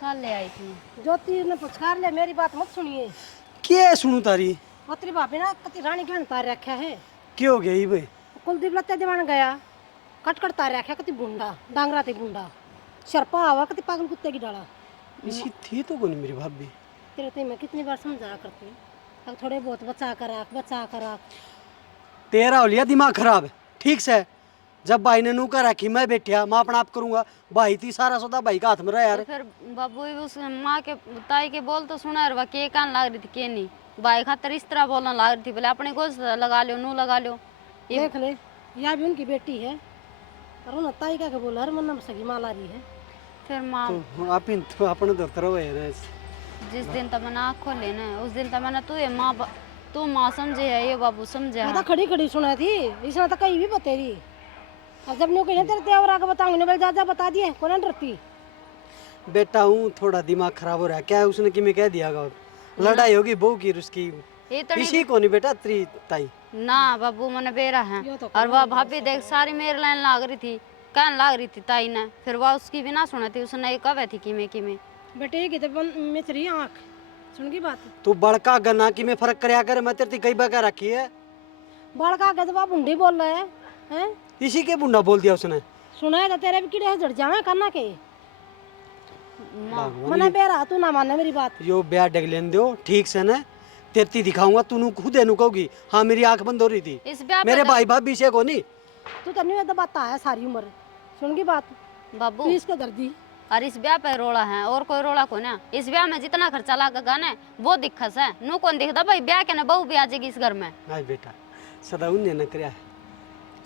कल ले आई थी। ज्योति ने पुचकार ले मेरी बात मत सुनिए। क्या सुनू तारी और तेरी भाभी ना कति रानी घन तार रखा है। क्या हो गया भाई? कुलदीप लत्ते दीवान गया कट तार रखा कति बुंडा डांगरा ते बुंडा शर्पा आवा कति पागल कुत्ते की डाला। इसी थी तो कौन मेरी भाभी? तेरे ते मैं कितनी बार समझाया करती हूँ अब थोड़े बहुत बचा कर रख। तेरा हो लिया दिमाग खराब ठीक से। जब भाई ने नू कर रखी मैं बैठा मैं अपना आप करूंगा भाई थी सारा सौदा भाई का हाथ में रहा यार। तो फिर बाबू भी उस माँ के ताई के बोल तो सुना रहा के कान लाग रही थी के नहीं भाई खातर इस तरह बोलना लाग रही थी बोले अपने को लगा लो नू लगा लो। देख ले यह भी उनकी बेटी है और उन्हें ताई का बोला हर मन सगी माला रही है। फिर माँ तो आप इन तो अपने दफ्तर हो यार। जिस दिन तक मैंने आँख खोले ना उस दिन तक मैंने तू माँ समझे है ये बाबू समझे मैं तो खड़ी खड़ी सुना थी इसने तो कहीं भी बतेरी। अब जब न्यू कहीं तेरे तेवर आके बताऊंगी ना जा बता दिए कौन डरती। बेटा हूँ थोड़ा दिमाग खराब हो रहा है। क्या है उसने कि मैं कह दिया लड़ाई होगी बहू की उसकी ये तो इसी को नहीं बेटा त्री ताई ना बाबू मैंने बेरा है यो तो और वह भाभी देख सारी मेरी लाइन लाग रही थी कहने लाग रही थी ताई ने फिर वह उसकी भी ना सुना थी उसने ये कवे थी कि बेटे की तो मिचरी आँख सुन की बात तू बड़का गन्ना की में फर्क करया कर। मैं तेरी कई बका रखी है बड़का गजबा बुंडी बोल रहे हैं इसी के बुंडा बोल दिया उसने। सुना है तो तेरे भी कीड़े जड़ जावे करना के भगवान मने बेरा तू ना माने मेरी बात। यो ब्याह डग लेन दो ठीक से न तेरती दिखाऊंगा तू खुद एनु कहोगी हाँ मेरी आंख बंद हो रही थी इस ब्याह मेरे भाई भाभी से को नहीं। तू तो नहीं दबाता है सारी उम्र सुन की बात बाबू तू इसके दर्दी और इस ब्याह पे रोड़ा है और कोई रोड़ा को ना इस ब्याह में जितना खर्चा लागेगा ना वो दिक्कत है नू कौन दिखता भाई ब्याह के ना बहू भी आ जाएगी इस घर में। हाय बेटा सदा उन्हें न करया है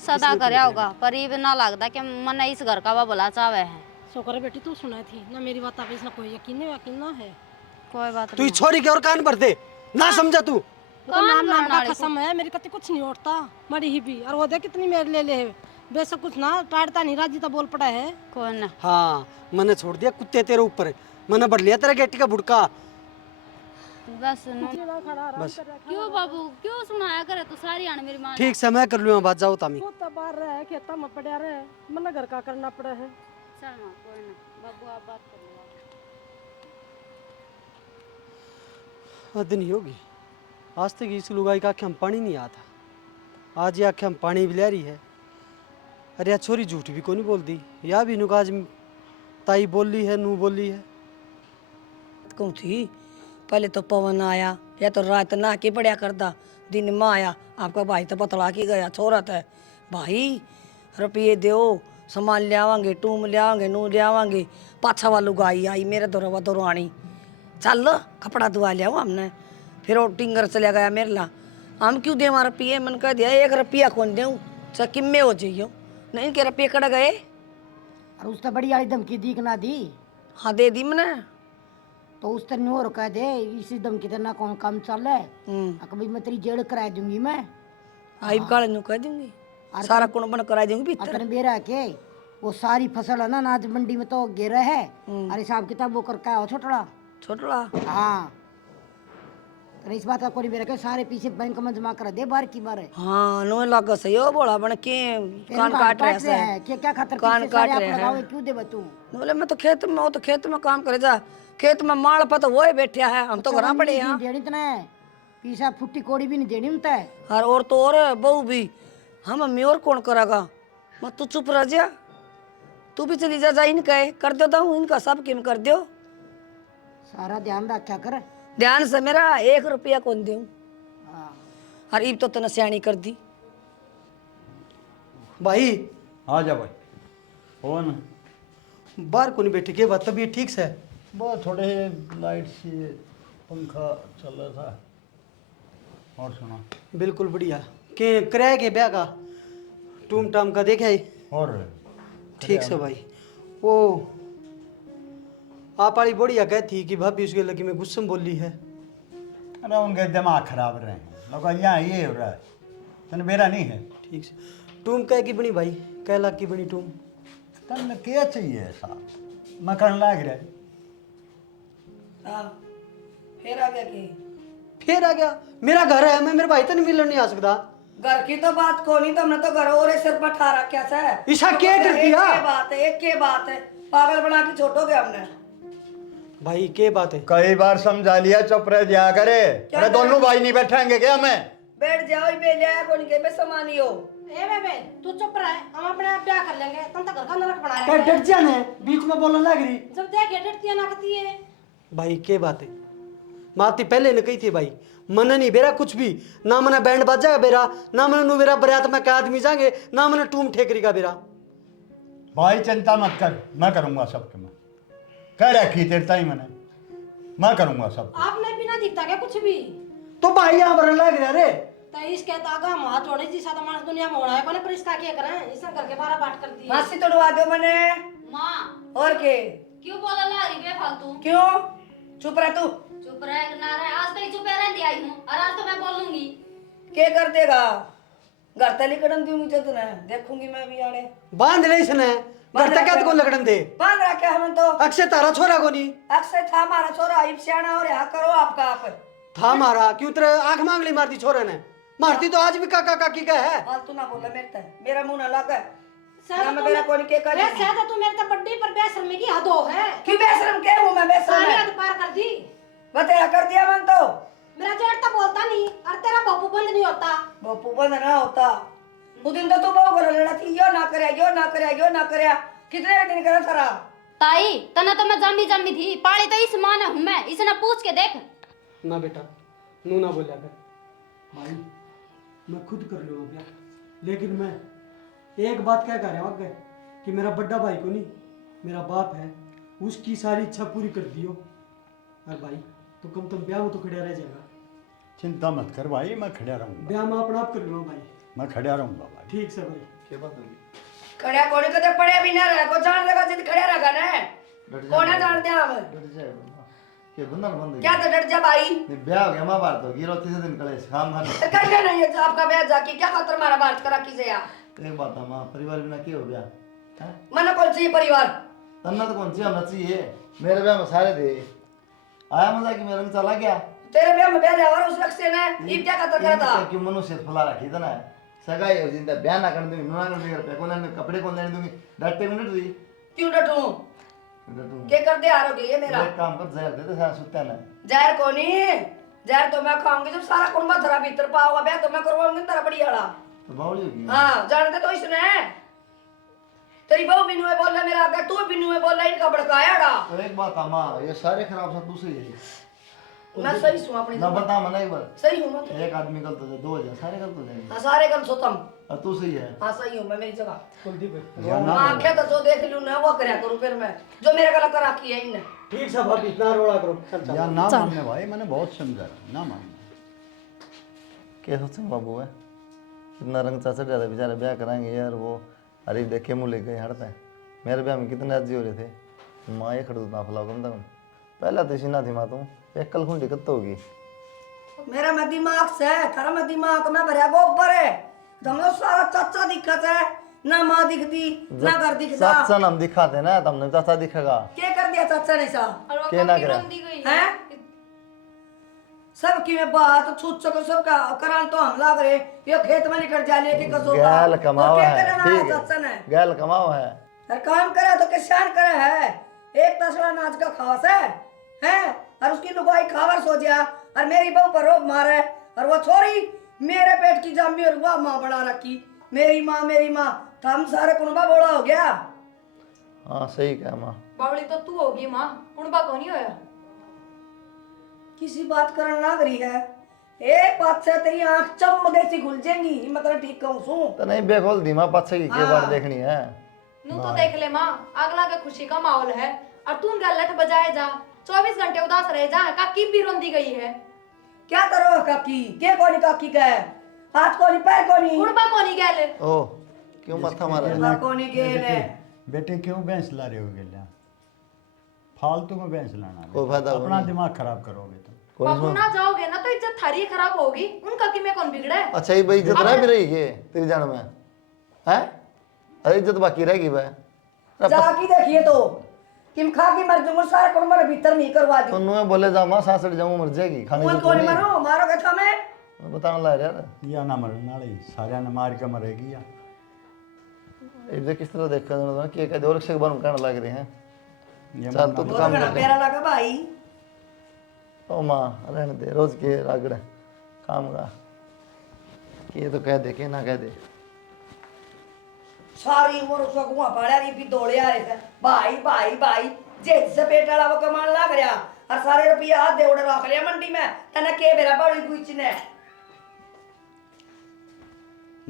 सदा करया होगा पर ये ना लगता कि मन इस घर का भला चावे है। शुक्र बेटी तू सुनाई थी ना मेरी बात आप इसमें कोई यकीन ना है। कोई बात तू नहीं इस छोरी के और कान भर दे ना समझा तू। वो तो नाम नाम का कसम है मेरी कति कुछ नहीं उठता मरी ही भी और वो देख कितनी मेरे ले है बेशक कुछ ना टाड़ता नहीं राजी तो बोल पड़ा है। कौन ना हाँ मैंने छोड़ दिया कुत्ते तेरे ऊपर मैंने बढ़ लिया तेरा गेटी का बुड़का। बस बस क्यों बाबू क्यों सुनाया करे तू सारी आने मेरी माँ ने। ठीक से मैं कर लूँगा बात जाओ तामी। वो तो बाहर रहे खेता में पड़ा रहे मन घर का करना पड़ा है। चल माँ कोई ना बाबू आप बात कर लो। हद नहीं होगी आज तक इस लुगाई का आँखें में पानी नहीं आता आज ये आँखें में पानी भी ले रही है। अरे यार छोरी झूठ भी को नहीं बोलती या भी नुका आज ताई बोली है नू बोली है। कहूँ थी पहले तो पवन आया या तो रात ना के पड़िया करता, दिन में आया आपका भाई तो पतला की गया छोरा था। भाई रुपये दो सामान लियावांगे, टूम लियावांगे, नू लियावांगे। पाछा वालू गाई आई मेरे दौरा दौरानी, चल कपड़ा धुआ लिया हमने। फिर वो टिंगर चला गया मेरे ला, हम क्यों दे रुपये? मन कह दिया 1 रुपया कौन दूँ, चाहे किम्मे हो जाइयो, नहीं के रुपये कड़ गए। और उसने बड़ी वाली धमकी दी कि ना दी? हाँ दे दी मैंने। तो उस तरह और कह दे इसी धमकी तरह कौन काम चल है, कभी मैं तेरी जेड़ करा दूंगी मैं। आई काले नु कह दूंगी, सारा कुण बन करा दूंगी भीतर। अपन बेरा के वो सारी फसल है ना अनाज मंडी में तो गिरा है, अरे हिसाब किताब वो करके आओ छोटड़ा छोटड़ा। हाँ तो इस बात का कोई बेरा के सारे पीछे बैंक में जमा कर दे बार की बार। हाँ नो लग सही हो बोला बन के कान काट रहे हैं क्या क्या खातर कान काट रहे हैं। क्यों दे बतू? बोले मैं तो खेत में, वो तो खेत में काम करे जा, खेत में माल पर तो वो ही बैठे है, हम तो घर पड़े हैं। देनी इतना है पीसा फुट्टी कोड़ी भी नहीं देनी उनता है। और तो और बहू भी हम मम्मी और कौन करेगा। मत तू चुप रह जा, तू भी चली जा इनका कर दो दाऊ, इनका सब किम कर दो। सारा ध्यान रखा कर। ध्यान से मेरा 1 रुपया कौन दूं। और ईब तो तने सियानी कर दी। भाई आ जा भाई। कौन? बाहर को नहीं बैठे के बात? तबीयत ठीक से? वो थोड़े लाइट से पंखा चल रहा था। और सुना? बिल्कुल बढ़िया। के किराए के ब्याह का टूम टाम का देखा ही? और ठीक से भाई। वो आप वाली बढ़िया कहती कि भाभी उसके लगी में गुस्से में बोली है। अरे उनके दिमाग खराब रहे हैं लोग, यहाँ ये हो रहा है, तन मेरा नहीं है। ठीक से। टूम कह की बनी भाई? कै लाख की बनी टूम? तन क्या चाहिए ऐसा मकान लाग रहा है। फिर आ गया कि फिर आ गया? मेरा घर है, मैं मेरे भाई तो नहीं मिलने नहीं आ सकता। घर की तो बात को नहीं, तुमने तो घर और सिर पर ठा रखा है। ईशा क्या कर दिया? एक बात है, एक के बात है, पागल बना के छोड़ोगे हमने। भाई के बात है? कई बार समझा लिया, चुप रह जा करे। अरे दोनों भाई नहीं बैठेंगे क्या? मैं बैठ जाओ, बे लिया कौन के बे समानी हो। ए बे तू चुप रह, हम अपने आप ब्याह कर लेंगे, तुम तो घर का नरक बना क्या रहे डट जाने बीच में बोलने लग रही? जब देख डटती है ना कहती है। भाई के बात है? माती पहले ने कही थी भाई मन नहीं बेरा कुछ भी ना, मना बैंड बाजा बेरा ना, मना नु बेरा बरात में का आदमी जाएंगे ना, मना टूम ठेकरी का बेरा। भाई चिंता मत कर, मैं करूंगा सबके। मैं कह रखी तेरता ही मैंने, मैं करूंगा सब। आपने बिना दिखता क्या कुछ भी? तो भाई यहाँ पर लग रहा रे तो इसके तागा मां जोड़े जी सादा मानस दुनिया में होना है, कोने परिश्ता के करें इस करके 12 बात कर दी। फांसी तोड़वा दो मैंने। माँ और के क्यों बोला ला रही बेफालतू? क्यों चुप रह तू? चुप रह ना रहे, आज तक चुप रहती आई हूँ और आज तो मैं बोलूंगी। के कर देगा? घर तली कदम दूंगी तो तूने देखूंगी मैं भी आड़े। बांध ले इसने घर तक क्या को लगड़न दे बांध रखा हम तो। अक्षय तारा छोरा को नहीं? अक्षय था हमारा छोरा, इब सियाना और यहाँ करो आपका आप। था मारा क्यों तेरे आंख मांगली मारती छोरे ने? मारती तो आज भी काका काकी का है। फालतू ना बोला मेरे तक, मेरा मुंह ना लगा। सादा मैं मेरा कौन के कर सादा तू मेरे तो बड्डी पर बेशर्मी की हद हो है। क्यों बेशरम के हूं मैं? बेशरम सारी है हद पार कर दी। वो तेरा कर दिया मन तो। मेरा जेठ तो बोलता नहीं और तेरा बापू बंद नहीं होता। बापू बंद ना होता वो दिन तो तू बहुत बोल लड़ा थी, यो ना करे, यो ना करे, यो ना करे। कितने दिन करा थारा? ताई तना तो मैं जम्मी जम्मी थी, पाली तो इस माँ हूँ मैं, इसे ना पूछ के देख। ना बेटा नू ना बोलिया कर भाई, मैं खुद कर लूँगा ब्याह, लेकिन मैं एक बात क्या कह रहा हूँ कि मेरा बड़ा भाई को नहीं मेरा बाप है, उसकी सारी इच्छा पूरी कर दियो। और भाई तो कम तुम ब्याह में तो खड़ा रह जाएगा। चिंता मत कर भाई, मैं खड़ा रहूंगा। ब्याह में अपना आप कर लूँगा भाई। मैं खड़ा रहूंगा भाई। ठीक से भाई। क्या बात होगी? खड़ा कोने कदे पड़े भी ना रहे को जान देगा जिद खड़ा रहेगा ना। कोने जान दे हम डट जाए के बंधन बंद क्या तो डर जा भाई। नहीं ब्याह हो गया मां बात होगी, रो तीसरे दिन कलेश काम खाने तो कर लेना ये आपका ब्याह जाके क्या खातर मारा बात करा किसे यार। एक बात है मां, परिवार बिना क्या हो गया है? मन कौन चाहिए परिवार? तन्ना तो कौन सी हमने चाहिए? मेरे ब्याह में सारे थे आया मजा कि मेरा रंग चला गया। तेरे ब्याह में ब्याह और उस लक्ष्य ने ये क्या खातर करा था? क्यों मनुष्य फला रखी था ना सगाई हो जिंदा ब्याह ना करने दूंगी, ना करने दूंगी, कौन ने कपड़े कौन लेने दूंगी, डरते मिनट दी क्यों डटूं? के कर दे आरोगे ये मेरा? एक काम कर जहर दे दे सारा सुत्ता ना। जहर कोनी, जहर तो मैं खाऊंगी जब सारा कुंबा धरा भीतर पाओगा, ब्याह तो मैं करवाऊंगी तेरा बड़ी वाला। तो बावली होगी। हां जानते तो इसने तेरी बहू बिन्नू में बोला मेरा आगे, तू बिन्नू में बोला, इनका भड़काया डा। तो एक बात अम्मा, ये सारे खराब सब दूसरी है। मैं सही हूं अपनी ना बता मना एक बार। सही हूं मैं तो। एक आदमी गलत हो जाए, दो हो जाए, सारे गलत हो जाएंगे। हाँ सारे गल सोतम। और तू सही है। हाँ सही हूं मैं, मेरी जगह कुलदीप या ना माँ आख्या तो जो देख लूं ना वो करया करूं, फिर मैं जो मेरे गला करा की है इनने। ठीक है भाभी, इतना रोड़ा करो। चल चल। या ना मानने भाई, मैंने बहुत समझा, ना मानने। क्या सोचे बाबू है, इतना रंग चाचा ज़्यादा बेचारे ब्याह कराएंगे यार, वो अरे देखे मुँह ले गए हड़ता है। मेरे ब्याह में कितने राजी हो रहे थे, माँ ये खड़ू ना फैलाओ कम से कम। पहला तो सीना थी माँ, तुम एक कल खुंडी कत्तो होगी। मेरा में दिमाग से थारा में दिमाग में भरिया गोबर है, तुमने सारा चाचा दिखत है, ना माँ दिखती ना घर दिखता। चाचा नाम दिखाते ना, तुमने चाचा दिखेगा। क्या कर दिया चाचा ने सा? क्या ना करा? हैं? सब की में बात छूट चको सब का करान तो हमला करे, ये खेत में निकल जा लेके कसोगा। गैल कमाओ है, ठीक चाचा ने है, गैल कमाओ है। हर काम करे तो किसान करे है, एक तसला नाच का खास है, हैं? और उसकी लुगाई खावर सो जा, और मेरी बहू पर रोब मारे, और वो छोरी मेरे पेट की जामी और वह माँ बना रखी। मेरी माँ हम सारे कुनबा बोला हो गया। हाँ सही कहा माँ। बावली तो तू होगी माँ, कुणबा को नहीं होया। किसी बात करने लग रही है, एक बात से तेरी आंख चम जैसी खुल जाएंगी, मतलब ठीक कहूँ सू। तो नहीं बेखोल दी माँ, पाछे की क्या बात देखनी है। नू तो देख ले माँ, अगला के खुशी का माहौल है और तू गलत बजाए जा, 24 घंटे उदास रह जा। काकी भी रोंदी गई है। क्या करो काकी, के कोनी काकी का है, हाथ कोनी पैर कोनी, कुणबा को नहीं गए। ओ क्यों मत्था मारा है? हाथ कोनी गेल है। बेटे क्यों भैंस ला रहे हो गेला? फालतू में भैंस लाना, कोई फायदा अपना दिमाग खराब करोगे तो। कोई बाबू ना जाओगे ना तो इज्जत थारी खराब होगी, उनका कि मैं कौन बिगड़ा है। अच्छा ये भाई इज्जत रह भी रही है तेरी जान में, हैं? अरे इज्जत बाकी रहेगी भाई। जाकी देखिए तो किम खा के मर जाऊंगा, सारे कुनबा भीतर नहीं करवा दी। तुन्नू में बोले जा माँ, सांसड़ जाऊँ मर जाएगी, खाने वो की कौन तो मरो मारोगे था मैं? नहीं बताना ला यार। या ना मरने वाली, सारे ने मार के मरेगी या। ये किस तरह देखा जाना कि एक और से बन करने लग रहे हैं। ये चल तू वो काम तो कर ले। मेरा लगा भाई। ओ माँ रहने दे, रोज के रागड़ काम का ये तो कह दे के ना कह दे। सारी उम्र उसका गुआ पाड़ा रही, भी दौड़े आ रहे थे भाई भाई भाई, जैसे पेट वाला वो कमान लग रहा, और सारे रुपया हाथ दे उड़ रख लिया मंडी में, तने के बेरा बड़ी पूछ ने।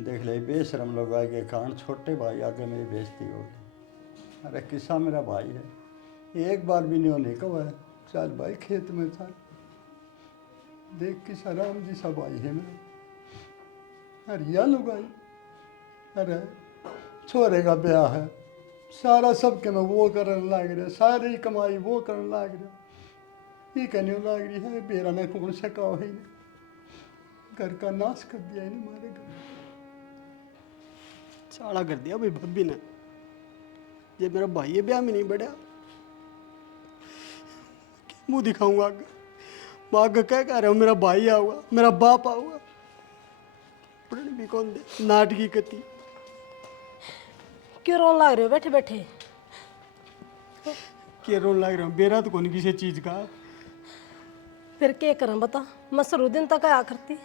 देख ले बेशरम लोग आगे कारण छोटे भाई आगे मेरी बेइज्जती होगी। अरे किसा मेरा भाई है, एक बार भी नहीं होने कहा है, चल भाई खेत में चल, देख किसा राम जी सा भाई है मेरा। अरे या लोग आई, अरे छोरे का ब्याह है, सारा सबके में वो करने लग रहा, सारी कमाई वो करने लग रहा, ये कहने लग रही है मेरा न कौन सा का है, घर का नाश कर दिया इन्हें मारे घर, साड़ा कर दिया भाई भाभी ने। ये मेरा भाई है, ब्याह में नहीं बढ़ा, मुंह दिखाऊंगा आगे, मैं आगे क्या कह रहा हूँ, मेरा भाई आऊगा, मेरा बाप आऊगा, पढ़ने भी कौन दे, नाटकी कती। क्यों रोन लग रहे हो बैठे बैठे? के रोन लग रहा हूँ, बेरा तो कौन किसी चीज का। फिर क्या करें बता, मैं शुरू दिन तक आया करती,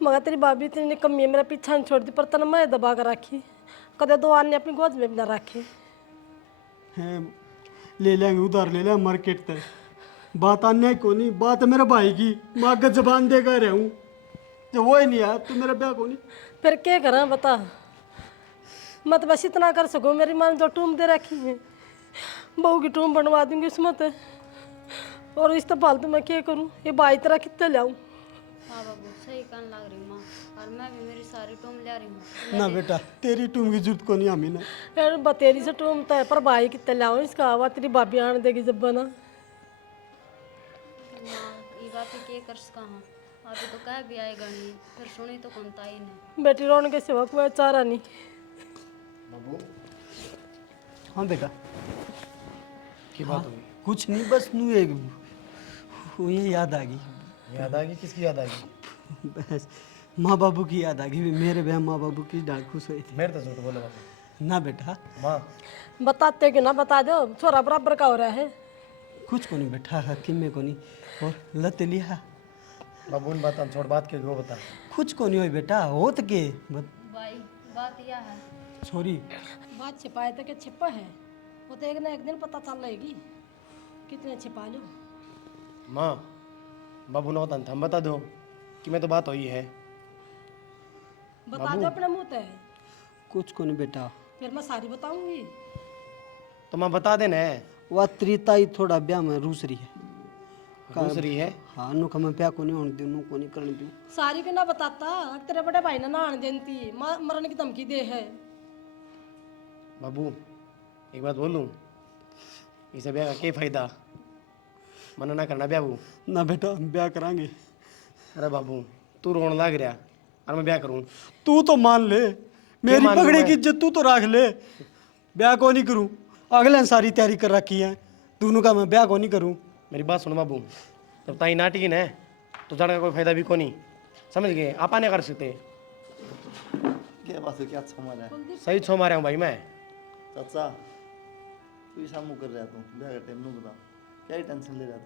मगर तेरी भाभी इतनी निकम्मी है, मेरा पीछा नहीं छोड़ती, पर तन मैं दबा कर रखी, कदे दो आने अपनी गोद में भी ना रखे। है ले लेंगे उधार, ले लेंगे मार्केट तक, बात अन्याय को नहीं, बात है मेरे भाई की, मैं आगे जबान दे कर रहा हूँ, जब वो ही नहीं आया तो मेरा ब्याह को नहीं। फिर क्या करें बता, मैं तो बस इतना कर सकूँ, मेरी माँ ने जो टूम दे रखी है, बहू की टूम बनवा दूंगी उसमें तो, और इस तो फालतू मैं क्या करूँ, ये भाई तरह कितने लाऊं? हाँ बाबू सही कहने लग रही माँ, और मैं भी मेरी सारी टूम ले रही हूँ। ना बेटा तेरी टूम की जरूरत को नहीं हमें ना। यार बतेरी से टूम तो है, पर भाई कितने लाऊं, इसका आवा तेरी भाभी आने देगी जब बना। माँ ये बात के कर सका हाँ, अभी तो कह भी आएगा नहीं, फिर सुनी तो कौन ताई ने। बेटी रोने के सिवा कोई चारा नहीं। हाँ बेटा की बात होगी? कुछ नहीं, बस नू एक वो ये याद आ गई, याद आ गई? किसकी याद आ गई? बस माँ बाबू की याद आ गई, मेरे बहन माँ बाबू की डाल खुश हुई थी। मेरे तो झूठ बोले बाबू। ना बेटा माँ बताते कि ना बता दो, छोरा बराबर का हो रहा है। कुछ को नहीं बेटा, हकीम में को नहीं, और लत लिया बाबू इन बात छोड़, बात के वो बता। कुछ को नहीं हो बेटा, हो तो के भाई बात यह है। सॉरी। बात छिपाए तो क्या छिपा है, वो तो एक ना एक दिन पता चल रहेगी कितने छिपा लो। माँ बाबू ने बता हम बता दो कि मैं तो बात हुई है। बता दो अपने मुंह पे, कुछ को नहीं बेटा, फिर मैं सारी बताऊंगी। तो माँ बता देना है। वह त्रिताई थोड़ा ब्याह में रूस रही है। दूसरी है। हाँ नु का मैं ब्याह को नहीं होने दूँ, नु को नहीं करने दूँ। सारी क्यों ना बताता, तेरे बड़े भाई ने ना आने देती, मरने की धमकी दे है। बाबू एक बात बोलूं, इसे ब्याह का क्या फायदा, मना ना करना ब्याह। ना बेटा ब्याह करांगे। अरे बाबू तू रोने लग रहा और मैं ब्याह करूं। तू तो मान ले, मेरी मान लूं पगड़ी मैं? की इज्जत तू तो रख ले। ब्याह को नहीं करूं, अगले ने सारी तैयारी कर रखी है, दोनों का मैं ब्याह को नहीं करूं। मेरी बात सुन बाबू, जब ताई नाटी है तो जाने का कोई फायदा भी को नहीं, समझ गए? आप आने कर सकते। क्या बात है, क्या अच्छा मारा है सही छो मारे हूँ भाई मैं। चाचा तू ही सामू कर रहा तू ब्याह का टाइम नू बता, क्या ही टेंशन ले रहा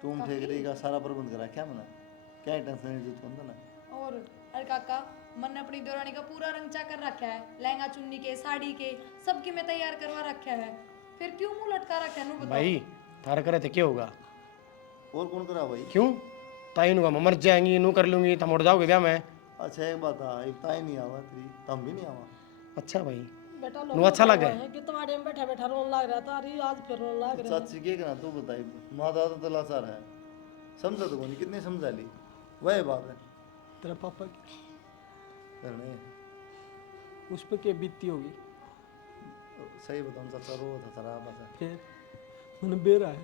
तू ठेकरी का सारा प्रबंध करा क्या मना, क्या ही टेंशन नहीं तू ना। और अरे काका मन ने अपनी देवरानी का पूरा रंग कर रखा है, लहंगा चुन्नी के साड़ी के सबकी में तैयार करवा रखा है, फिर क्यों मुंह लटका रखा है? नु बताओ भाई थारा करे थे क्या होगा? और कौन करा भाई? क्यों ताई नु मर जाएंगी, नू कर लूंगी, तुम उड़ जाओगे ब्याह में। अच्छा एक बात है, एक ताई नहीं आवा तेरी, तम भी नहीं आवा। अच्छा भाई बेटा नु अच्छा लगे कि तुम्हारे में बैठा बैठा रोने लग रहा था, अरे आज फिर रोने लग रहा है। चाची के कहना तू बताई, माता तो लाचार है, समझा तो नहीं, कितनी समझा ली, वही बात है। तेरा पापा की करने उस पर क्या बीतती होगी? सही बताऊं चाचा, रो था तारा बस है। फिर मैंने बेरा है,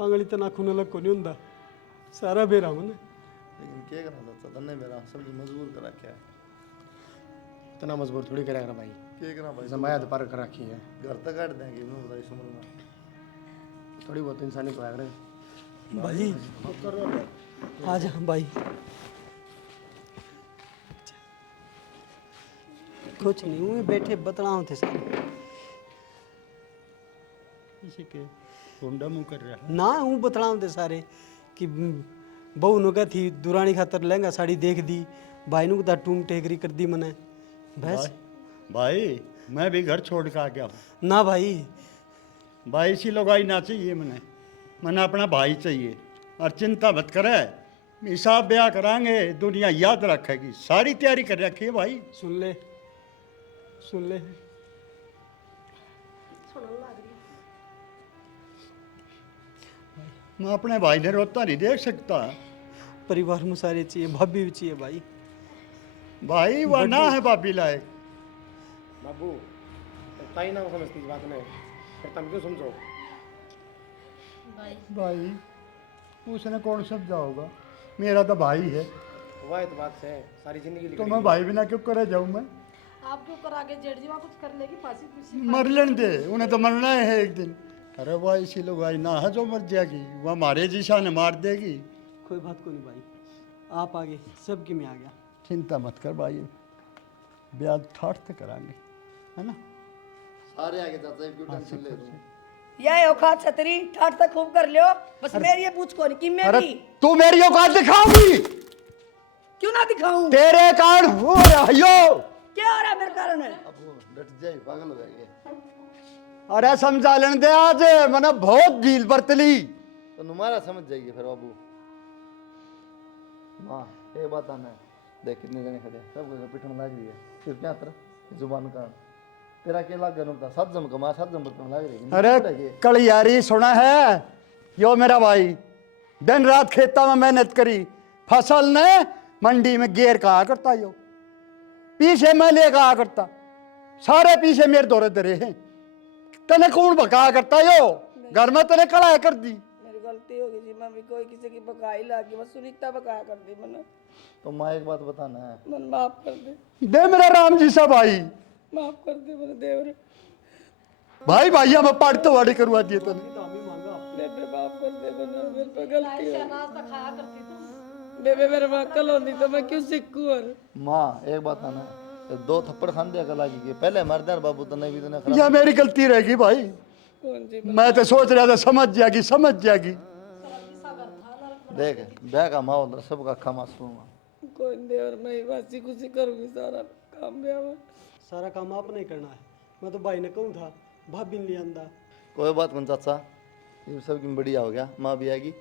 आंगली तो नाखून अलग को नहीं होता, सारा बेरा हूँ ना। लेकिन क्या करना चाचा, तन्ने मेरा सब मजबूर करा क्या है, इतना मजबूर थोड़ी करेगा भाई, क्या करना भाई, जमाया तो पार कर रखी है, घर तक काट देंगे मैं बताई इस उम्र में। थोड़ी बहुत इंसानी तो है भाई आ जा भाई। कुछ नहीं हुए, बैठे बतलाओ थे सारे। इसी के होंडा मुंह कर रहा है। ना हूँ बतलाओ थे सारे कि बहू नु का थी दुरानी खातर लहंगा साड़ी देख दी, भाई नु का टूम टेकरी कर दी मैंने बस। भाई मैं भी घर छोड़ के आ गया हूँ ना भाई, भाई, इसी लगाई ना चाहिए मैंने अपना भाई चाहिए। और चिंता मत करे, हिसाब ब्याह करांगे, दुनिया याद रखेगी, सारी तैयारी कर रखी है भाई। सुन ले सुन ले, मैं अपने भाई ने रोता नहीं देख सकता, परिवार में सारे चाहिए, भाभी भी चाहिए भाई। भाई वह ना है भाभी लायक। बाबू ताई ना समझती इस बात में, फिर तुम क्यों समझो? भाई उसने कौन समझा होगा, मेरा तो भाई है, वह तो बात है, सारी जिंदगी तो मैं भाई बिना क्यों करे जाऊँ मैं? आप क्यों कर आगे जेठ जी वहाँ कुछ कर लेगी, फांसी फूसी। मर लेने दे, उन्हें तो मरना है एक दिन। अरे भाई इसी लोग भाई ना है जो मर जाएगी, वह हमारे जीशा ने मार देगी। कोई बात को नहीं भाई, आप आगे सबकी में आ गया। चिंता मत कर भाई, ब्याज ठाठ से करांगे, है ना? सारे आगे चाचा क्यों टेंशन ले तू? यह औकात छतरी ठाट तक खूब कर लियो, बस मेरी ये पूछ को नहीं कि मैं अरे भी तू मेरी औकात दिखाऊंगी, क्यों ना दिखाऊं? तेरे कारण हो रहा यो। क्या हो रहा है मेरे कारण है? अब डट जाए, पागल हो जाएंगे। अरे समझा लेने दे, आज मैंने बहुत झील बरतली। तो नुमारा समझ जाएगी फिर बाबू। माँ ये बात आना, देख कितने जने खड़े हैं, सब पिटन लग रही है, सिर्फ क्या तेरा जुबान का तेरा क्या लाग गया? सात जम कमा, सात जम पिटन लग रही है। अरे कलियारी सुना है, यो मेरा भाई दिन रात खेता में मेहनत करी, फसल ने मंडी में गेर कहा करता, यो पीछे मैं ले कहा करता, सारे पीछे मेरे दौरे दरे हैं, तने कौन बका करता यो, घर में तने कड़ा कर दी। मेरी गलती हो गई जी, मैं भी कोई किसी की बकाई लागी, मैं सुनीता बकाया कर दी मैंने। तो माँ एक बात बताना है, मन माफ कर दे मेरा राम जी सा भाई, माफ कर दे मेरे देवर। भाई भाइया मैं पढ़ते वाड़ी करवा दिए तने। बेबे माफ कर दे मैंने, मेरे पे गलती हो अनाज तो खाया करती तू। बेबे मेरे में अक्ल होती तो मैं क्यों सीखूं? और माँ एक बात आना, दो थप्पड़ खान दिया कल की, पहले मर दे बाबू, तो नहीं भी तने यह मेरी गलती रहेगी भाई, कौन सी मैं तो सोच रहा था समझ जाएगी, समझ जाएगी। देख ब्याह का माहौल सबका अखा मासूम, कोई नहीं देवर, मैं ही वासी खुशी करूंगी सारा काम ब्याह में। सारा काम आपने ही करना है। मैं तो भाई ने कहूँ था भाभी ने ले आंदा। कोई बात नहीं चाचा, ये सब की बढ़िया हो गया। माँ भी आएगी,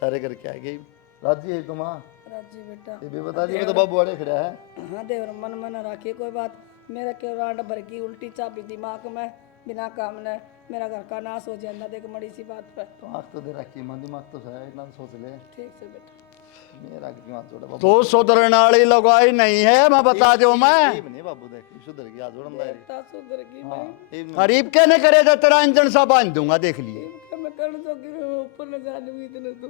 सारे करके आएगी। राजी है तो माँ? राजी बेटा। ये भी बता दी, तो बाबू वाले खड़ा है। हाँ देवर, मन में न रखिए कोई बात। मेरा क्यों रांड भर की उल्टी चाबी दिमाग में, बिना काम ने मेरा घर का नाश हो जाएगा। देख मड़ी सी बात पे तो आँख तो दे रखी, माँ दिमाग तो है, इतना तो सोच ले। ठीक से बेटा। मेरा की हाथ जोड़ा बाबू। तो सुधरने वाली लगाई नहीं है, मैं बता दो मैं। ये नहीं बाबू, देख सुधर गया, हाथ जोड़न दायरी। ता सुधर गई मैं। गरीब के न करे तो तेरा इंजन सा बांध दूंगा, देख लिए। मैं कर सकती हूँ, ऊपर न जानूंगी इतने तो।